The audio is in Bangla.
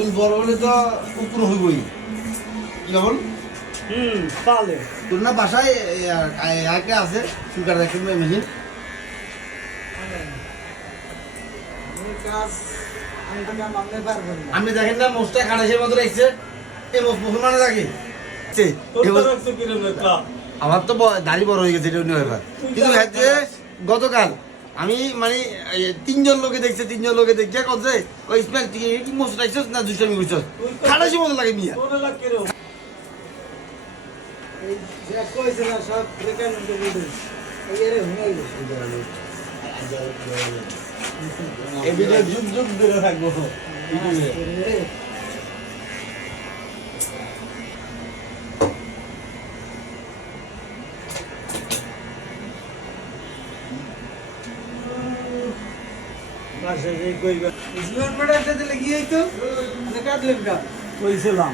চুল বড় হলে তো উপর হইবই কেমন তাহলে তোর না বাসায় আরেকটা আছে চুল কাটার একটা মেশিন কাজ আমি তো কাম আমনে পারবো না। আপনি দেখেন না মোস্টটা খাটাসের মতো রাখছে এই মুসলমানে থাকে আমার তো দাড়ি বড় হয়ে গেছে এটা অন্য ব্যাপার কিন্তু হচ্ছে গতকাল আমি মানে 3 জন লোকে দেখছে 3 জন লোকে দেখছে কচ্ছে ওই স্মেল কি মোস্ট রাখছিস না দুষ্টামি করছিস খাটাসের মতো লাগে মিয়া এই যে কইছে না সব রেকান তো বলে এই এর হই এই ভিডিও যুগ যুগ ধরে থাকবো বাসা যে কইবা ইসলাম বড় একটা দিলে কি হইতো না কাটলেন কা কইছিলাম